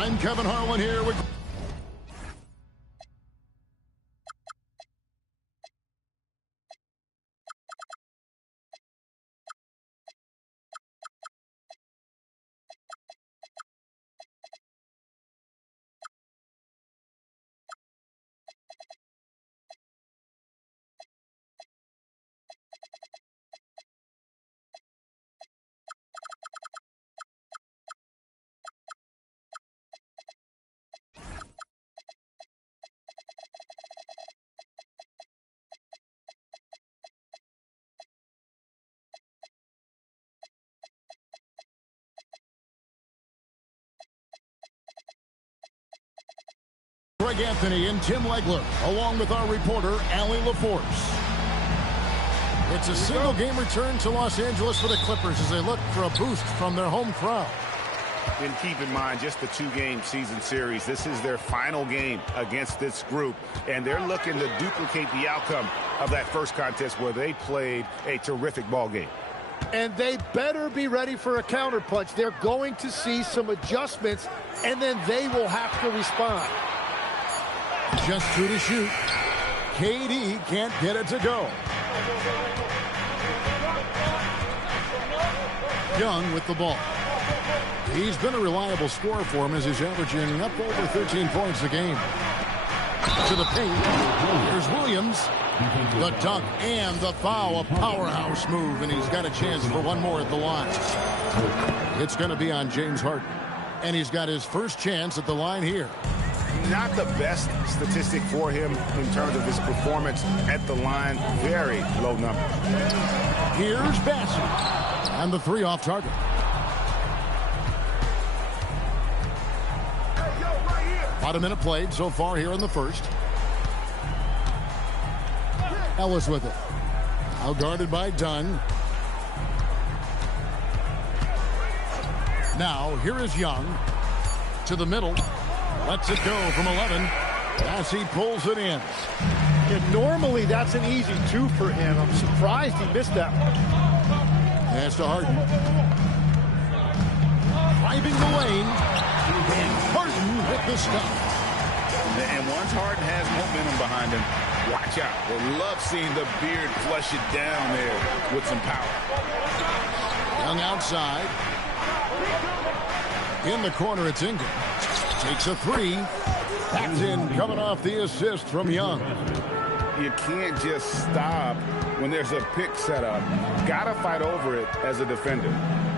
I'm Kevin Harlan here with... Greg Anthony and Tim Legler, along with our reporter, Allie LaForce. It's a single-game return to Los Angeles for the Clippers as they look for a boost from their home crowd. And keep in mind, just the two-game season series. This is their final game against this group, and they're looking to duplicate the outcome of that first contest where they played a terrific ball game. And they better be ready for a counterpunch. They're going to see some adjustments, and then they will have to respond. Just 2 to shoot. KD can't get it to go. Young with the ball. He's been a reliable scorer for him as he's averaging up over 13 points a game. To the paint. Here's Williams. The dunk and the foul. A powerhouse move, and he's got a chance for one more at the line. It's going to be on James Harden. And he's got his first chance at the line here. Not the best statistic for him in terms of his performance at the line. Very low number. Here's Bassett. And the three off target. About a minute played so far here in the first. Ellis with it. Now guarded by Dunn. Now here is Young. To the middle. Lets it go from 11 as he pulls it in. Yeah, normally that's an easy 2 for him. I'm surprised he missed that one. Pass to Harden. Driving the lane. And Harden with the stop. And once Harden has momentum behind him, watch out. They love seeing the beard flush it down there with some power. Young outside. In the corner, it's Ingram. Takes a 3. That's in, coming off the assist from Young. You can't just stop when there's a pick set up. Gotta fight over it as a defender.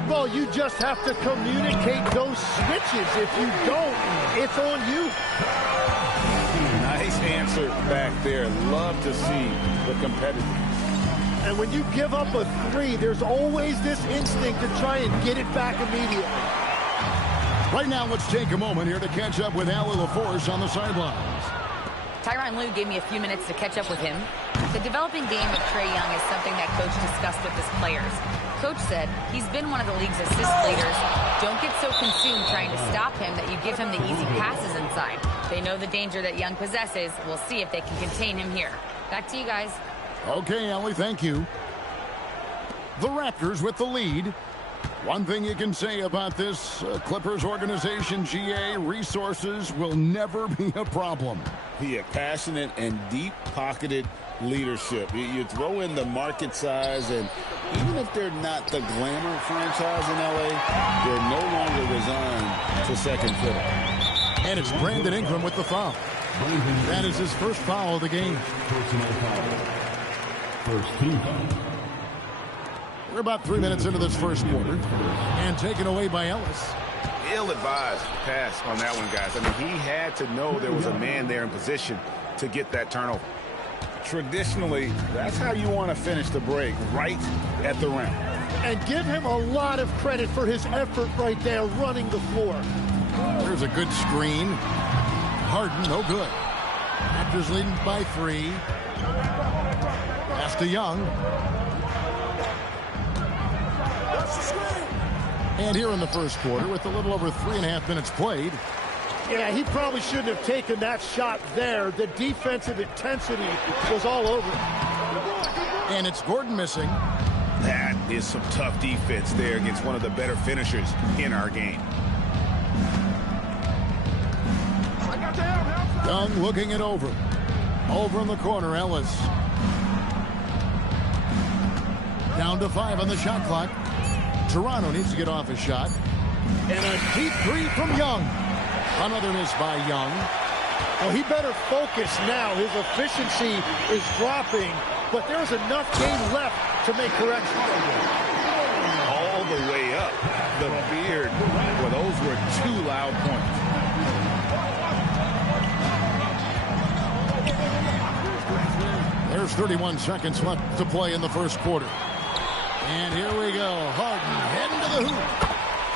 Well, you just have to communicate those switches. If you don't, it's on you. Nice answer back there. Love to see the competitiveness. And when you give up a 3, there's always this instinct to try and get it back immediately. Right now, let's take a moment here to catch up with Allie LaForce on the sidelines. Tyronn Lue gave me a few minutes to catch up with him. The developing game of Trae Young is something that Coach discussed with his players. Coach said he's been one of the league's assist leaders. Don't get so consumed trying to stop him that you give him the easy passes inside. They know the danger that Young possesses. We'll see if they can contain him here. Back to you guys. Okay, Allie, thank you. The Raptors with the lead. One thing you can say about this Clippers organization, GA, resources will never be a problem. Yeah, passionate and deep-pocketed leadership. You throw in the market size, and even if they're not the glamour franchise in LA, they're no longer resigned to second fiddle. And it's Brandon Ingram with the foul. That is his first foul of the game. Personal foul. First team foul. We're about 3 minutes into this first quarter. And taken away by Ellis. Ill-advised pass on that one, guys. I mean, he had to know there was a man there in position to get that turnover. Traditionally, that's how you want to finish the break, right at the rim. And give him a lot of credit for his effort right there running the floor. There's a good screen. Harden, no good. Raptors leading by 3. Pass to Young. And here in the first quarter, with a little over 3.5 minutes played. Yeah, he probably shouldn't have taken that shot there. The defensive intensity was all over it. And it's Gordon missing. That is some tough defense there against one of the better finishers in our game. Young looking it over. Over in the corner, Ellis. Down to 5 on the shot clock. Toronto needs to get off his shot. And a deep three from Young. Another miss by Young. Well, he better focus now. His efficiency is dropping, but there's enough game left to make corrections. All the way up. The beard. Well, those were 2 loud points. There's 31 seconds left to play in the first quarter. And here we go. Harden heading to the hoop.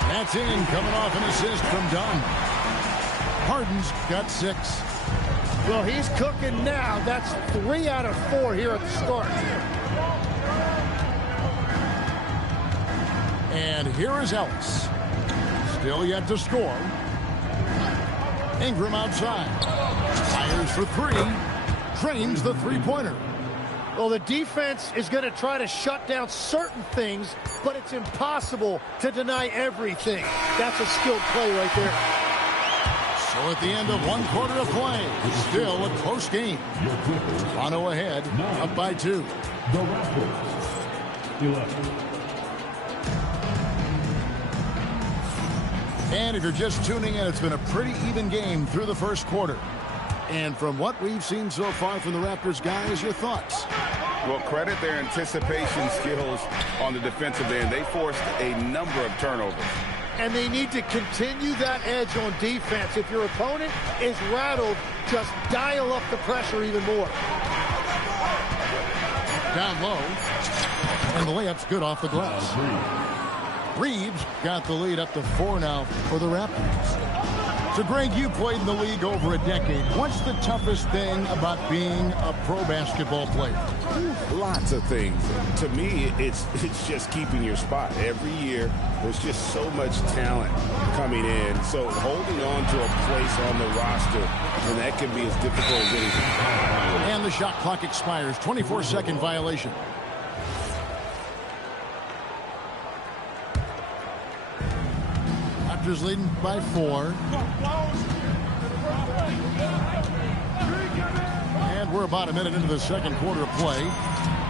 That's in, coming off an assist from Dunn. Harden's got 6. Well, he's cooking now. That's 3 out of 4 here at the start. And here is Ellis. Still yet to score. Ingram outside. Fires for 3. Drains the three-pointer. Well, the defense is going to try to shut down certain things, but it's impossible to deny everything. That's a skilled play right there. So at the end of 1 quarter of play, still a close game. Toronto ahead, up by 2. The Raptors, 11. And if you're just tuning in, it's been a pretty even game through the first quarter. And from what we've seen so far from the Raptors, guys, your thoughts? Well, credit their anticipation skills on the defensive end. They forced a number of turnovers. And they need to continue that edge on defense. If your opponent is rattled, just dial up the pressure even more. Down low. And the layup's good off the glass. Reeves got the lead up to 4 now for the Raptors. So, Greg, you played in the league over a decade. What's the toughest thing about being a pro basketball player? Lots of things. To me, it's just keeping your spot. Every year, there's just so much talent coming in. So holding on to a place on the roster, and that can be as difficult as anything. And the shot clock expires. 24-second violation. Raptors leading by 4. And we're about a minute into the second quarter of play.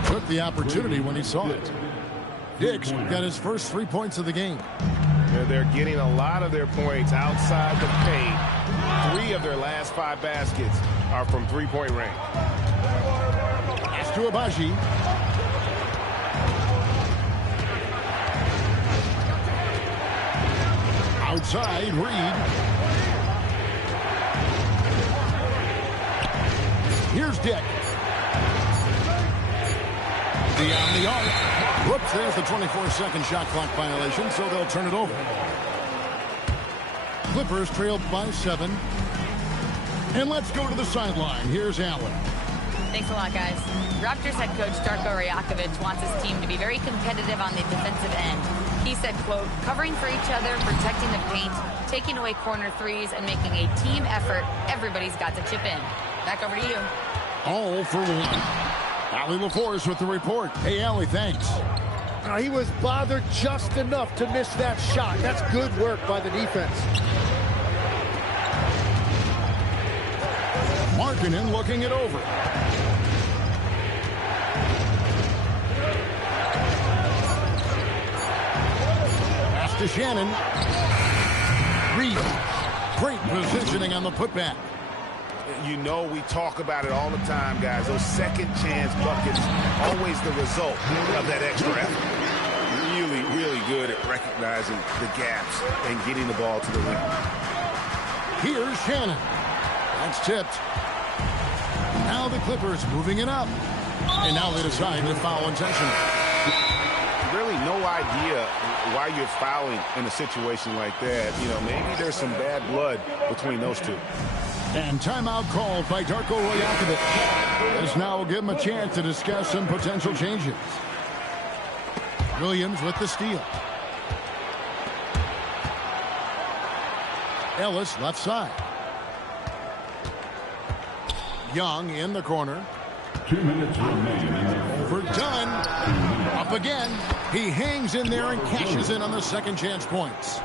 Took the opportunity when he saw it. Diggs got his first 3 points of the game. They're getting a lot of their points outside the paint. 3 of their last 5 baskets are from three-point range. Pass to Abaji. Outside, Reed. Here's Dick. Beyond the arc. Whoops, there's the 24-second shot clock violation, so they'll turn it over. Clippers trailed by 7. And let's go to the sideline. Here's Allen. Thanks a lot, guys. Raptors head coach Darko Rajakovic wants his team to be very competitive on the defensive end. He said, quote, covering for each other, protecting the paint, taking away corner threes, and making a team effort. Everybody's got to chip in. Back over to you. All for 1. Allie LaForce with the report. Hey, Allie, thanks. He was bothered just enough to miss that shot. That's good work by the defense. Markkanen looking it over. Pass to Shannon. Reed. Great positioning on the putback. You know, we talk about it all the time, guys. Those second chance buckets, always the result of that extra effort. Really, really good at recognizing the gaps and getting the ball to the rim. Here's Shannon. That's tipped. Now the Clippers moving it up. And now they decide to foul intentionally. Really no idea why you're fouling in a situation like that. You know, maybe there's some bad blood between those two. And timeout called by Darko Rajakovic. This now will give him a chance to discuss some potential changes. Williams with the steal. Ellis left side. Young in the corner. 2 minutes remaining. For Dunn. Up again. He hangs in there and cashes in on the second chance points.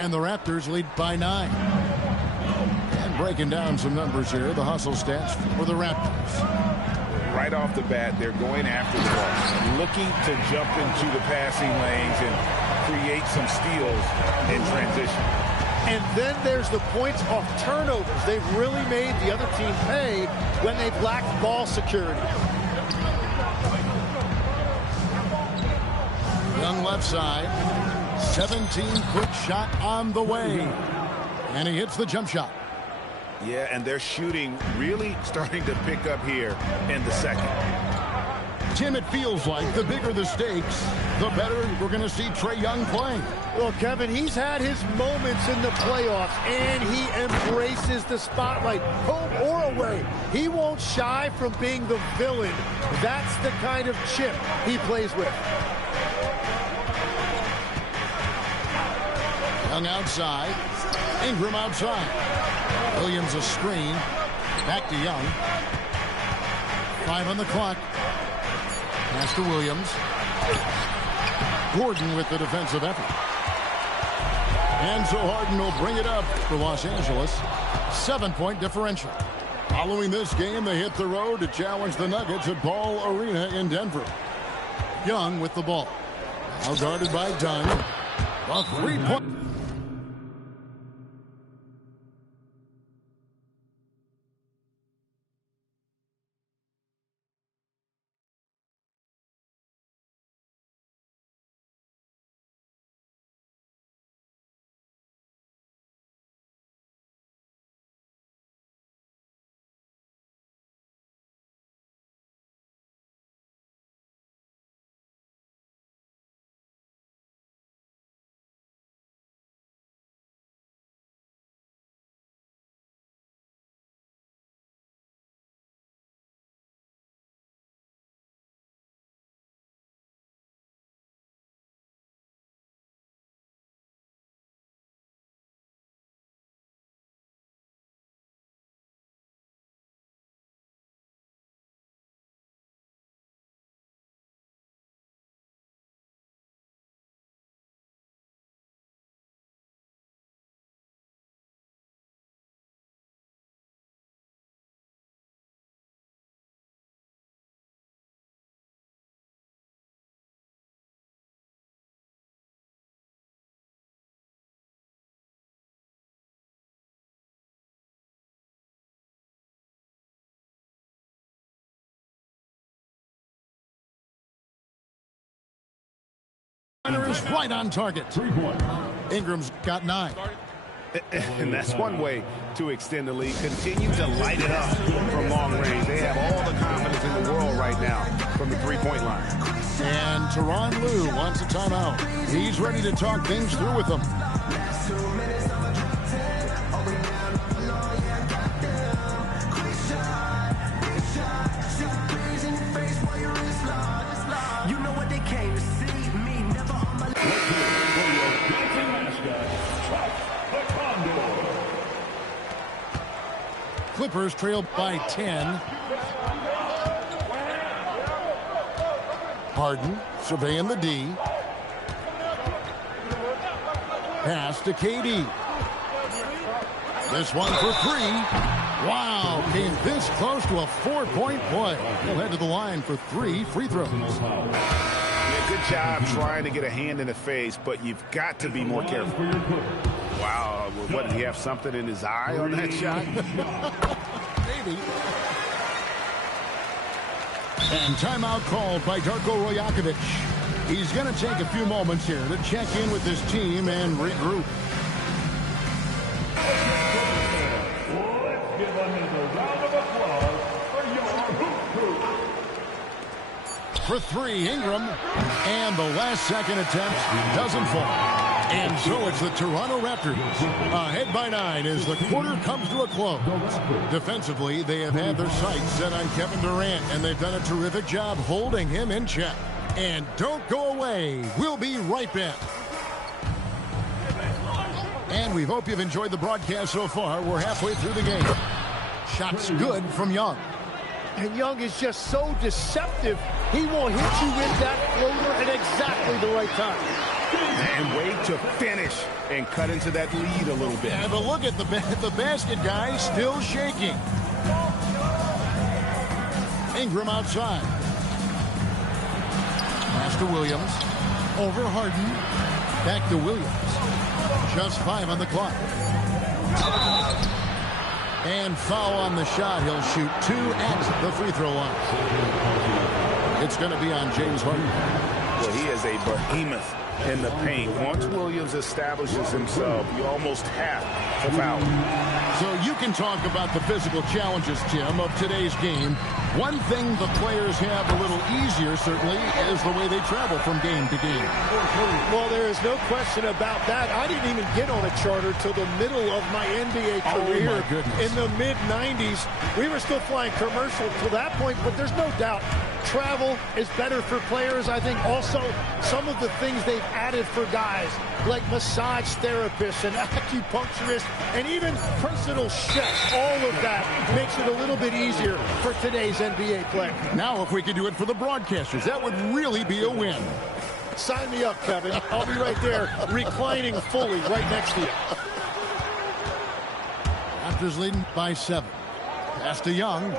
And the Raptors lead by 9. And breaking down some numbers here. The hustle stats for the Raptors. Right off the bat, they're going after the ball, looking to jump into the passing lanes and create some steals in transition. And then there's the points off turnovers. They've really made the other team pay when they've lacked ball security. Young left side. 17-foot shot on the way. And he hits the jump shot. Yeah, and their shooting really starting to pick up here in the second. Tim, it feels like the bigger the stakes, the better we're going to see Trae Young playing. Well, Kevin, he's had his moments in the playoffs, and he embraces the spotlight, home or away. He won't shy from being the villain. That's the kind of chip he plays with. Young outside. Ingram outside. Williams a screen. Back to Young. 5 on the clock. Pass to Williams. Gordon with the defensive effort. And so Harden will bring it up for Los Angeles. 7-point differential. Following this game, they hit the road to challenge the Nuggets at Ball Arena in Denver. Young with the ball. Now guarded by Dunn. A 3-point. Is right on target. Ingram's got 9. And that's one way to extend the lead. Continue to light it up from long range. They have all the confidence in the world right now from the three-point line. And Tyronn Lue wants a timeout. He's ready to talk things through with them. Clippers trail by 10. Harden surveying the D. Pass to KD. This one for 3. Wow, came this close to a 4-point play. He'll head to the line for 3 free throws. Yeah, good job trying to get a hand in the face, but you've got to be more careful. Wow, what, did he have something in his eye on that shot? Maybe. And timeout called by Darko Rajakovic. He's going to take a few moments here to check in with his team and regroup. Let's give another round of applause for your hoop crew. For 3, Ingram. And the last second attempt doesn't fall. And so it's the Toronto Raptors ahead by 9 as the quarter comes to a close. Defensively, they have had their sights set on Kevin Durant, and they've done a terrific job holding him in check. And don't go away. We'll be right back. And we hope you've enjoyed the broadcast so far. We're halfway through the game. Shots good from Young. And Young is just so deceptive. He will hit you with that floater at exactly the right time. And wait to finish and cut into that lead a little bit. And but look at the basket guy still shaking. Ingram outside. Pass to Williams. Over Harden. Back to Williams. Just 5 on the clock. And foul on the shot. He'll shoot 2 at the free throw line. It's going to be on James Harden. Well, he is a behemoth in the paint. Once Williams establishes himself, you almost have to foul him. So you can talk about the physical challenges, Tim, of today's game. One thing the players have a little easier, certainly, is the way they travel from game to game. Well, there is no question about that. I didn't even get on a charter till the middle of my NBA career. Oh, my goodness. In the mid-90s. We were still flying commercial to that point, but there's no doubt travel is better for players. I think also some of the things they've added for guys, like massage therapists and acupuncturists and even personal chefs, all of that makes it a little bit easier for today's NBA player. Now, if we could do it for the broadcasters, that would really be a win. Sign me up, Kevin. I'll be right there, reclining fully right next to you. Raptors leading by 7. Pass to Young.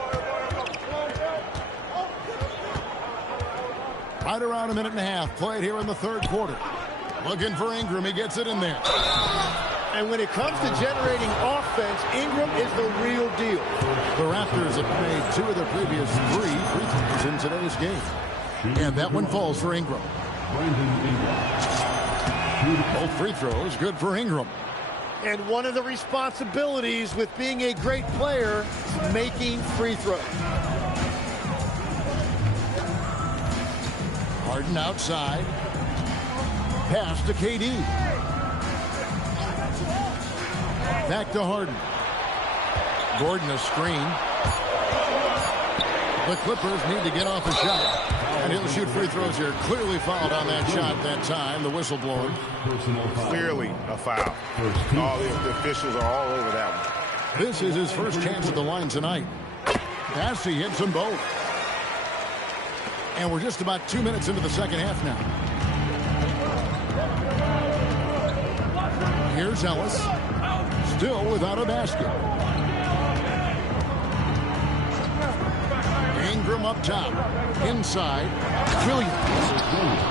Right around a minute and a half played here in the third quarter. Looking for Ingram. He gets it in there. And when it comes to generating offense, Ingram is the real deal. The Raptors have made 2 of their previous 3 free throws in today's game. And that one falls for Ingram. Both free throws good for Ingram. And one of the responsibilities with being a great player, making free throws. Harden outside. Pass to KD. Back to Harden. Gordon a screen. The Clippers need to get off a shot. And he'll shoot free throws here. Clearly fouled on that shot that time. The whistle blowing. Clearly a foul. All the officials are all over that one. This is his first chance at the line tonight. Pass, he hits them both. And we're just about 2 minutes into the second half now. Here's Ellis. Still without a basket. Ingram up top. Inside. Williams.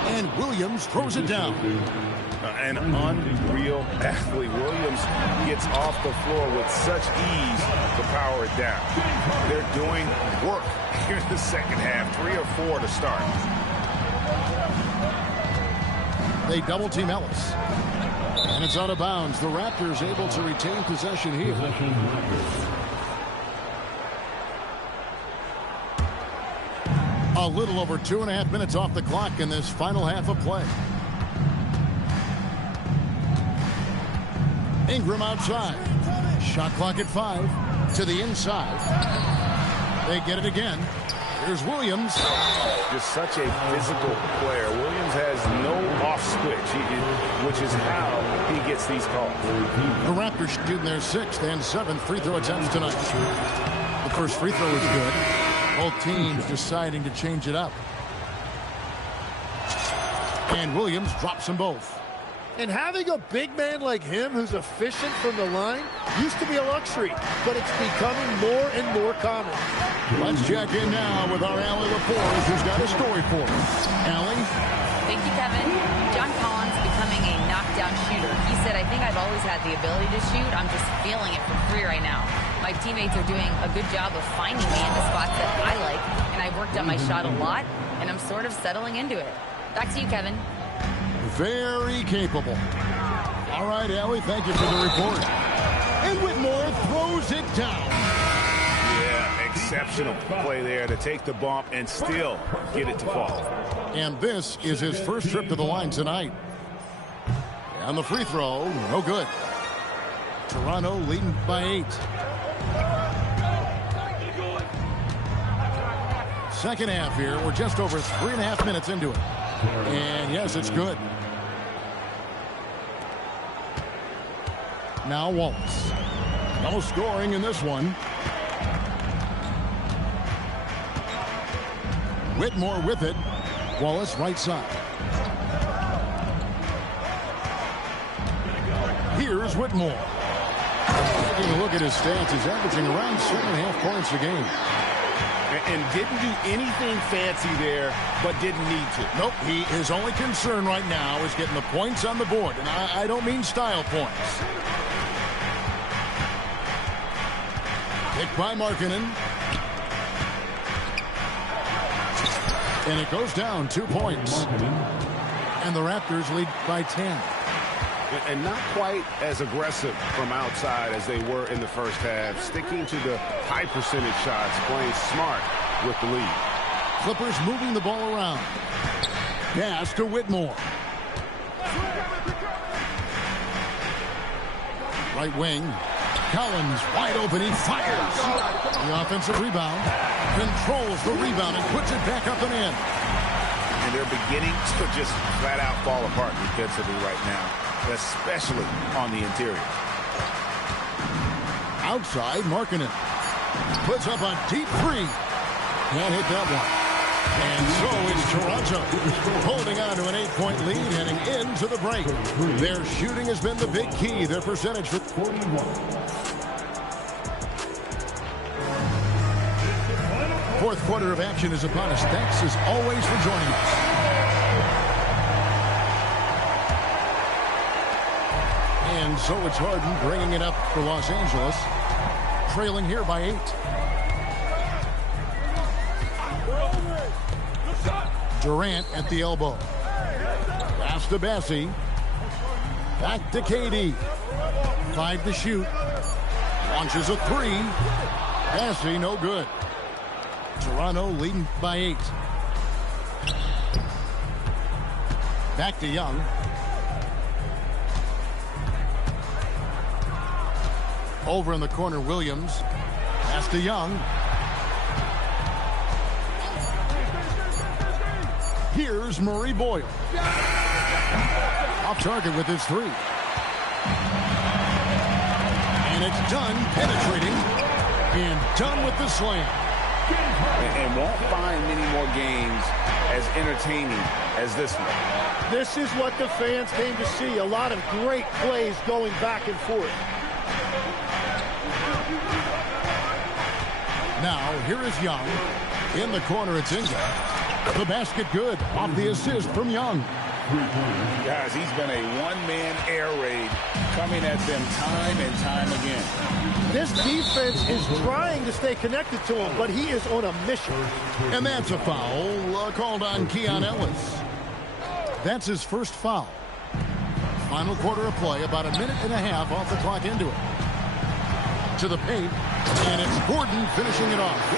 And Williams throws it down. An unreal athlete. Williams gets off the floor with such ease to power it down. They're doing work here in the second half. 3 or 4 to start. They double team Ellis. And it's out of bounds. The Raptors able to retain possession here. A little over 2.5 minutes off the clock in this final half of play. Ingram outside. Shot clock at 5. To the inside. They get it again. Here's Williams. Just such a physical player. Williams has no off switch, which is how he gets these calls. The Raptors shooting their 6th and 7th free throw attempts tonight. The first free throw is good. Both teams deciding to change it up. And Williams drops them both. And having a big man like him who's efficient from the line used to be a luxury, but it's becoming more and more common. Let's check in now with our Allie Laporte, who's got a story for us. Allie? Thank you, Kevin. John Collins becoming a knockdown shooter. He said, I think I've always had the ability to shoot. I'm just feeling it for free right now. My teammates are doing a good job of finding me in the spots that I like, and I've worked on my shot a lot, and I'm sort of settling into it. Back to you, Kevin. Very capable. All right, Allie, thank you for the report. And Whitmore throws it down. Yeah, exceptional play there to take the bump and still get it to fall. And this is his first trip to the line tonight. And the free throw, no good. Toronto leading by 8. Second half here. We're just over 3.5 minutes into it. And yes, it's good. Now Wallace. No scoring in this one. Whitmore with it. Wallace right side. Here's Whitmore. Taking a look at his stats, he's averaging around 7.5 points a game. And didn't do anything fancy there, but didn't need to. Nope, his only concern right now is getting the points on the board. And I don't mean style points. Picked by Markkanen. And it goes down 2 points. And the Raptors lead by 10. And not quite as aggressive from outside as they were in the first half. Sticking to the high percentage shots, playing smart with the lead. Clippers moving the ball around. Pass to Whitmore. Right wing. Collins wide open. He fires. The offensive rebound. Controls the rebound and puts it back up and in. And they're beginning to just flat out fall apart defensively right now, especially on the interior. Outside, Markkanen puts up a deep three. Can't hit that one. And so is Toronto holding on to an 8-point lead heading into the break. Their shooting has been the big key. Their percentage for 41. Fourth quarter of action is upon us. Thanks as always for joining us. And so it's Harden bringing it up for Los Angeles. Trailing here by 8. Durant at the elbow. Pass to Bassey. Back to KD. 5 to shoot. Launches a 3. Bassey no good. Toronto leading by 8. Back to Young. Over in the corner, Williams. Pass to Young. Here's Murray Boyle. Off target with his 3. And it's done, penetrating. And done with the slam. And won't find many more games as entertaining as this one. This is what the fans came to see. A lot of great plays going back and forth. Now, here is Young. In the corner, it's Ingram. The basket good. Off the assist from Young. Guys, he's been a one-man air raid coming at them time and time again. This defense is trying to stay connected to him, but he is on a mission. And that's a foul called on Keon Ellis. That's his first foul. Final quarter of play, about a minute and a half off the clock into it. To the paint, and it's Gordon finishing it off.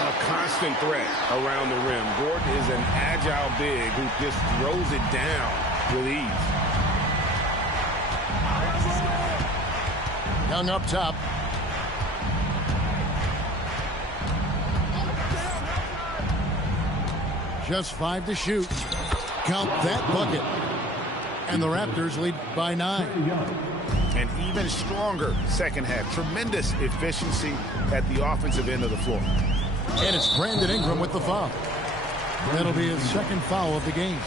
A constant threat around the rim. Gordon is an agile big who just throws it down with ease. Young up top. Just 5 to shoot. Count that bucket. And the Raptors lead by 9. An even stronger second half. Tremendous efficiency at the offensive end of the floor. And it's Brandon Ingram with the foul. That'll be his second foul of the game.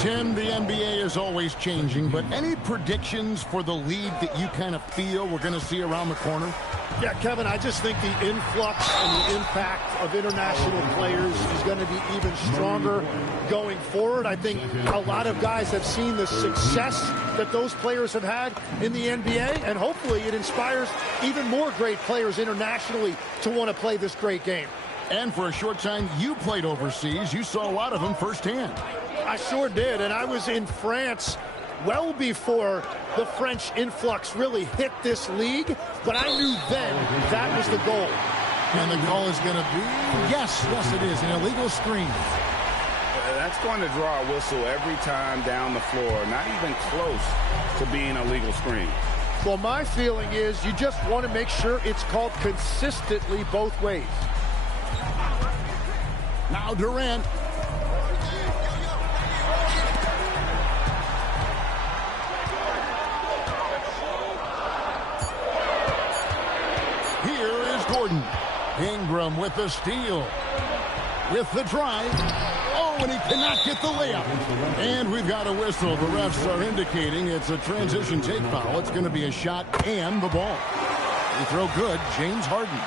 Tim, the NBA is always changing, but any predictions for the league that you kind of feel we're going to see around the corner? Yeah, Kevin, I just think the influx and the impact of international players is going to be even stronger going forward. I think a lot of guys have seen the success that those players have had in the NBA, and hopefully it inspires even more great players internationally to want to play this great game. And for a short time, you played overseas. You saw a lot of them firsthand. I sure did, and I was in France well before the French influx really hit this league, but I knew then that was the goal. And the goal is going to be, yes, it is, an illegal screen. That's going to draw a whistle every time down the floor. Not even close to being a legal screen. Well, my feeling is you just want to make sure it's called consistently both ways. Now Durant. Here is Gordon. Ingram with the steal. with the drive. Oh, and he cannot get the layup. And we've got a whistle. The refs are indicating it's a transition take foul. It's going to be a shot and the ball. They throw good, James Harden.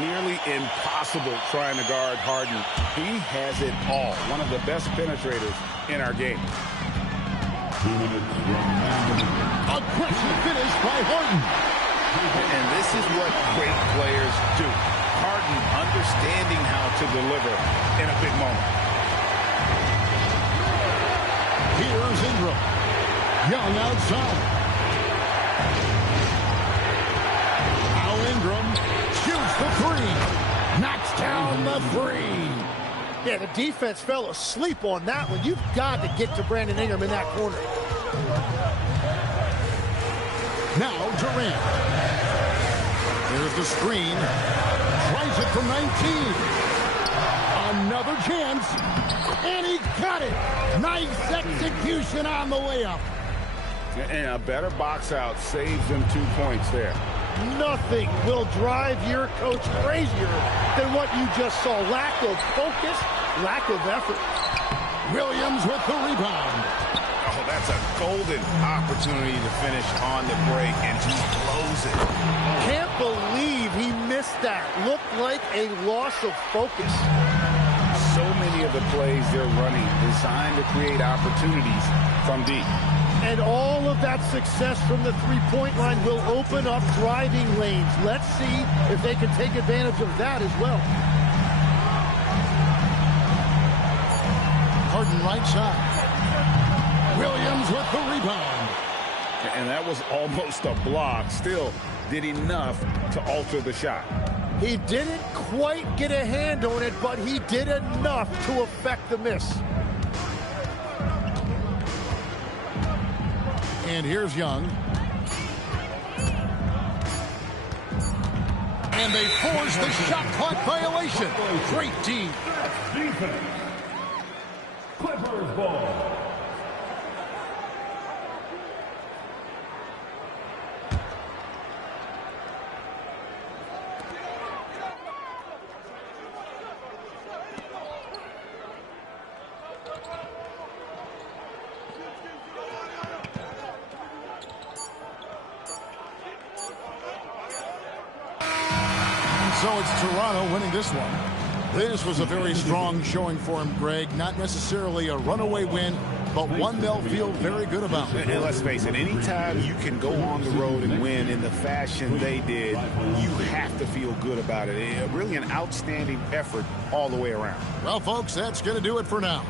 Nearly impossible trying to guard Harden. He has it all. One of the best penetrators in our game. Aggressive finish by Harden. And this is what great players do. Harden understanding how to deliver in a big moment. Here's Ingram. Young outside. Now Ingram shoots the three. Knocks down the three. Yeah, the defense fell asleep on that one. You've got to get to Brandon Ingram in that corner. Now Durant. There's the screen. Tries it from 19. Another chance. And he got it. Nice execution on the layup. And a better box out saves them 2 points there. Nothing will drive your coach crazier than what you just saw. Lack of focus, lack of effort. Williams with the rebound. Oh, that's a golden opportunity to finish on the break, and he blows it. Can't believe he missed that. Looked like a loss of focus. So many of the plays they're running designed to create opportunities from deep. And all of that success from the three-point line will open up driving lanes. Let's see if they can take advantage of that as well. Harden right side. Williams with the rebound. And that was almost a block. Still did enough to alter the shot. He didn't quite get a hand on it, but he did enough to affect the miss. And here's Young. And they force the shot clock violation. Great team. Defense. Clippers ball. So it's Toronto winning this one. This was a very strong showing for him, Greg. Not necessarily a runaway win, but one they'll feel very good about. And let's face it, anytime you can go on the road and win in the fashion they did, you have to feel good about it. Really an outstanding effort all the way around. Well, folks, that's going to do it for now.